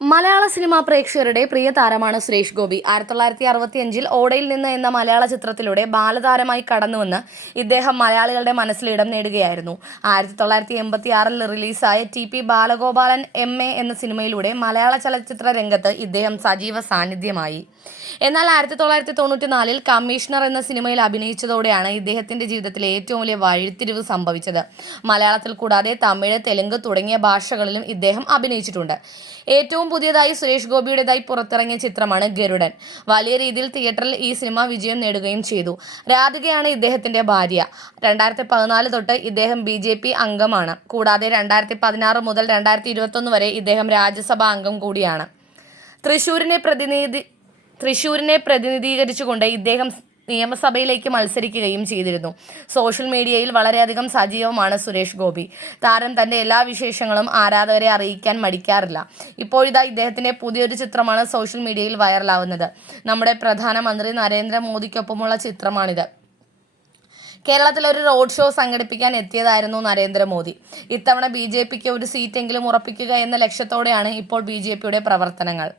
മലയാള cinema പ്രേക്ഷകരുടെ പ്രിയ താരമാണ് സുരേഷ് ഗോപി. ആയിരത്തി തൊള്ളായിരത്തി അറുപത്തി അഞ്ചിൽ ഓടയിൽ നിന്ന് എന്ന മലയാള ചിത്രത്തിലൂടെ ബാലതാരമായി കടന്നുവന്ന് ഇദ്ദേഹം മലയാളികളുടെ മനസ്സിൽ ഇടം നേടുകയായിരുന്നു. ആയിരത്തി തൊള്ളായിരത്തി എൺപത്തി ആറിൽ റിലീസായ T P Balagopalan M A എന്ന സിനിമയിലൂടെ മലയാള ചലച്ചിത്ര രംഗത്ത് ഇദ്ദേഹം സജീവ സാന്നിധ്യമായി. എന്നാൽ ആയിരത്തി തൊള്ളായിരത്തി തൊണ്ണൂറ്റി നാലിൽ കമ്മീഷണർ എന്ന സിനിമയിൽ അഭിനയിച്ചതോടെയാണ് ഇദ്ദേഹത്തിന്റെ ജീവിതത്തിലെ ഏറ്റവും വലിയ വഴിത്തിരിവ് സംഭവിച്ചത്. മലയാളത്തിൽ കൂടാതെ തമിഴ് തെലുങ്ക് തുടങ്ങിയ ഭാഷകളിലും ഇദ്ദേഹം അഭിനയിച്ചിട്ടുണ്ട്. ഏറ്റവും പുതിയതായി സുരേഷ് ഗോപിയുടേതായി പുറത്തിറങ്ങിയ ചിത്രമാണ് ഗരുഡൻ. വലിയ രീതിയിൽ തിയേറ്ററിൽ ഈ സിനിമ വിജയം നേടുകയും ചെയ്തു. രാധികയാണ് ഇദ്ദേഹത്തിന്റെ ഭാര്യ. രണ്ടായിരത്തി പതിനാല് തൊട്ട് ഇദ്ദേഹം ബി ജെ പി അംഗമാണ്. കൂടാതെ രണ്ടായിരത്തി പതിനാറ് മുതൽ രണ്ടായിരത്തി ഇരുപത്തൊന്ന് വരെ ഇദ്ദേഹം രാജ്യസഭാ അംഗം കൂടിയാണ്. തൃശൂരിനെ പ്രതിനിധി തൃശൂരിനെ പ്രതിനിധീകരിച്ചുകൊണ്ട് ഇദ്ദേഹം നിയമസഭയിലേക്ക് മത്സരിക്കുകയും ചെയ്തിരുന്നു. സോഷ്യൽ മീഡിയയിൽ വളരെയധികം സജീവമാണ് സുരേഷ് ഗോപി. താരം തന്റെ എല്ലാ വിശേഷങ്ങളും ആരാധകരെ അറിയിക്കാൻ മടിക്കാറില്ല. ഇപ്പോഴിതാ ഇദ്ദേഹത്തിന്റെ പുതിയൊരു ചിത്രമാണ് സോഷ്യൽ മീഡിയയിൽ വൈറലാവുന്നത്. നമ്മുടെ പ്രധാനമന്ത്രി നരേന്ദ്രമോദിക്കൊപ്പമുള്ള ചിത്രമാണിത്. കേരളത്തിൽ ഒരു റോഡ് ഷോ സംഘടിപ്പിക്കാൻ എത്തിയതായിരുന്നു നരേന്ദ്രമോദി. ഇത്തവണ ബി ജെ പിക്ക് ഒരു സീറ്റെങ്കിലും ഉറപ്പിക്കുക എന്ന ലക്ഷ്യത്തോടെയാണ് ഇപ്പോൾ ബി ജെ പിയുടെ പ്രവർത്തനങ്ങൾ.